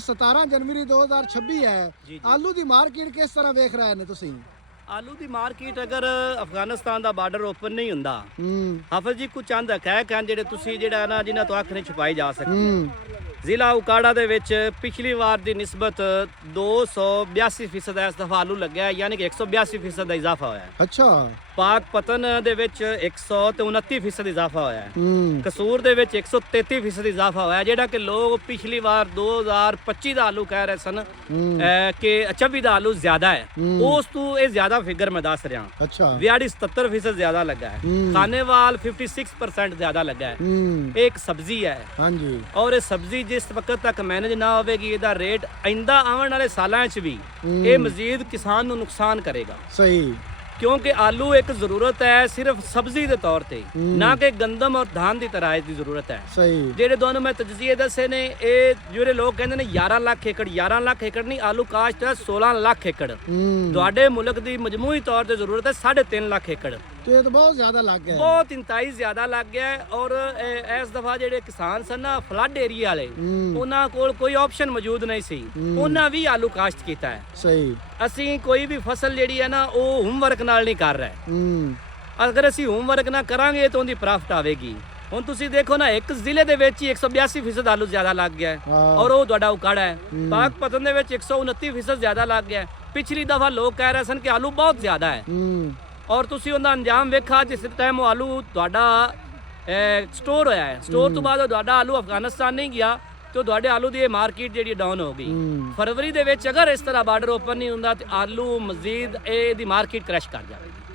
17 जनवरी 2026 है। जी। आलू की मार्केट किस तरह वेख रहे हैं तुसी? ਆਲੂ ਦੀ ਮਾਰਕੀਟ ਅਗਰ ਅਫਗਾਨਿਸਤਾਨ ਦਾ ਬਾਰਡਰ ਓਪਨ ਨਹੀਂ ਹੁੰਦਾ ਹੂੰ ਹਾਫਿਜ਼ ਜੀ ਕੁਝ ਚੰਦ ਹਕੈਕ ਹਨ ਜਿਹੜੇ ਤੁਸੀਂ ਜਿਹੜਾ ਨਾ ਜਿਨ੍ਹਾਂ ਤੋਂ ਅੱਖ ਨਹੀਂ ਛੁਪਾਈ ਜਾ ਸਕਦੀ। ਹੂੰ ਜ਼ਿਲ੍ਹਾ ਉਕਾੜਾ ਦੇ ਵਿੱਚ ਪਿਛਲੀ ਵਾਰ ਦੀ ਨਿਸਬਤ 282% ਇਸ ਦਫਾ ਆਲੂ ਲੱਗਿਆ, ਯਾਨੀ ਕਿ 182% ਦਾ ਇਜ਼ਾਫਾ ਹੋਇਆ ਹੈ। अच्छा ਪਾਕ ਪਤਨ ਦੇ ਵਿੱਚ 129% ਇਜ਼ਾਫਾ ਹੋਇਆ ਹੈ। ਹੂੰ ਕਸੂਰ ਦੇ ਵਿੱਚ 133% ਇਜ਼ਾਫਾ ਹੋਇਆ, ਜਿਹੜਾ ਕਿ ਲੋਕ ਪਿਛਲੀ ਵਾਰ 2025 ਦਾ ਆਲੂ ਕਹਿ ਰਹੇ ਸਨ ਕਿ 24 ਦਾ ਆਲੂ ਜ਼ਿਆਦਾ ਹੈ, ਉਸ ਤੋਂ ਇਹ ਜ਼ਿਆਦਾ ਫਿਗਰ ਮੈਂ ਦੱਸ ਰਿਹਾ। अच्छा 47% ਜ਼ਿਆਦਾ ਲੱਗਾ ਹੈ। ਖਾਨੇਵਾਲ 56% ਜ਼ਿਆਦਾ ਲੱਗਾ ਹੈ। ਇਹ ਇੱਕ ਸਬਜ਼ੀ ਹੈ हाँ जी ਔਰ ਇਹ ਸਬਜ਼ੀ ਜਿਸ ਵਕਤ ਤੱਕ ਮੈਨੇਜ ਨਾ ਹੋਵੇਗੀ ਇਹਦਾ ਰੇਟ ਆਇੰਦਾ ਆਉਣ ਵਾਲੇ ਸਾਲਾਂ 'ਚ ਵੀ ਇਹ ਮਜ਼ੀਦ ਕਿਸਾਨ ਨੂੰ ਨੁਕਸਾਨ ਕਰੇਗਾ, सही ਕਿਉਂਕਿ ਆਲੂ ਇੱਕ ਜ਼ਰੂਰਤ ਹੈ ਸਿਰਫ ਸਬਜ਼ੀ ਦੇ ਤੌਰ ਤੇ, ਨਾ ਕਿ ਗੰਦਮ ਔਰ ਧਾਨ ਦੀ ਤਰ੍ਹਾਂ ਦੀ ਜ਼ਰੂਰਤ ਹੈ। सही ਜਿਹੜੇ ਦੋਨੋਂ ਮੈਂ ਤਜਜ਼ੀਏ ਦੱਸੇ ਨੇ, ਇਹ ਜਿਹੜੇ ਲੋਕ ਕਹਿੰਦੇ ਨੇ 11 ਲੱਖ ਏਕੜ, 11 ਲੱਖ ਏਕੜ ਨਹੀਂ, ਆਲੂ ਕਾਸ਼ਤ ਹੈ 16 ਲੱਖ ਏਕੜ। ਤੁਹਾਡੇ ਮੁਲਕ ਦੀ ਮਜਮੂਈ ਤੌਰ ਤੇ ਜ਼ਰੂਰਤ ਹੈ 3.5 ਲੱਖ ਏਕੜ। तो ये तो बहुत ज्यादा लग गया है। ਬਹੁਤ ਇੰਤਹਾਈ ਜ਼ਿਆਦਾ ਲੱਗ ਗਿਆ ਹੈ। ਔਰ ਇਸ ਦਫਾ ਜਿਹੜੇ ਕਿਸਾਨ ਸਨ ਨਾ ਫਲੱਡ ਏਰੀਆ ਵਾਲੇ, ਉਹਨਾਂ ਕੋਲ ਕੋਈ ਆਪਸ਼ਨ ਮੌਜੂਦ ਨਹੀਂ ਸੀ, ਉਹਨਾਂ ਵੀ ਆਲੂ ਕਾਸ਼ਤ ਕੀਤਾ ਹੈ। सही ਅਸੀਂ ਕੋਈ ਵੀ ਫਸਲ ਜਿਹੜੀ ਹੈ ਨਾ ਉਹ ਹੋਮਵਰਕ ਨਾਲ ਨਹੀਂ ਕਰ ਰਹੇ। ਅਗਰ ਅਸੀਂ ਹੋਮਵਰਕ ਨਾ ਕਰਾਂਗੇ ਤਾਂ ਉਹਦੀ ਪ੍ਰਾਫਟ ਆਵੇਗੀ। ਹੁਣ ਤੁਸੀਂ ਦੇਖੋ ਨਾ, ਇੱਕ ਜ਼ਿਲ੍ਹੇ ਦੇ ਵਿੱਚ ਹੀ 182% ਆਲੂ ਜ਼ਿਆਦਾ ਲੱਗ ਗਿਆ ਹੈ ਔਰ ਉਹ ਤੁਹਾਡਾ ਉਕਾੜਾ ਹੈ। ਪਾਕ ਪਤਨ ਦੇ ਵਿੱਚ 129% ਜ਼ਿਆਦਾ ਲੱਗ ਗਿਆ ਹੈ। ਪਿਛਲੀ ਦਫਾ ਲੋਕ ਕਹਿ ਰਹੇ ਸਨ ਕਿ ਆਲੂ ਬਹੁਤ ਜ਼ਿਆਦਾ ਹੈ ਔਰ ਤੁਸੀਂ ਉਹਦਾ ਅੰਜਾਮ ਵੇਖਾ। ਜਿਸ ਟਾਈਮ ਉਹ ਆਲੂ ਤੁਹਾਡਾ ਸਟੋਰ ਹੋਇਆ ਹੈ, ਸਟੋਰ ਤੋਂ ਬਾਅਦ ਉਹ ਤੁਹਾਡਾ ਆਲੂ ਅਫਗਾਨਿਸਤਾਨ ਨਹੀਂ ਗਿਆ ਤੇ ਤੁਹਾਡੇ ਆਲੂ ਦੀ ਇਹ ਮਾਰਕੀਟ ਜਿਹੜੀ ਡਾਊਨ ਹੋ ਗਈ। ਫਰਵਰੀ ਦੇ ਵਿੱਚ ਅਗਰ ਇਸ ਤਰ੍ਹਾਂ ਬਾਰਡਰ ਓਪਨ ਨਹੀਂ ਹੁੰਦਾ ਤੇ ਆਲੂ ਮਜ਼ੀਦ ਇਹਦੀ ਮਾਰਕੀਟ ਕ੍ਰੈਸ਼ ਕਰ ਜਾਵੇਗੀ।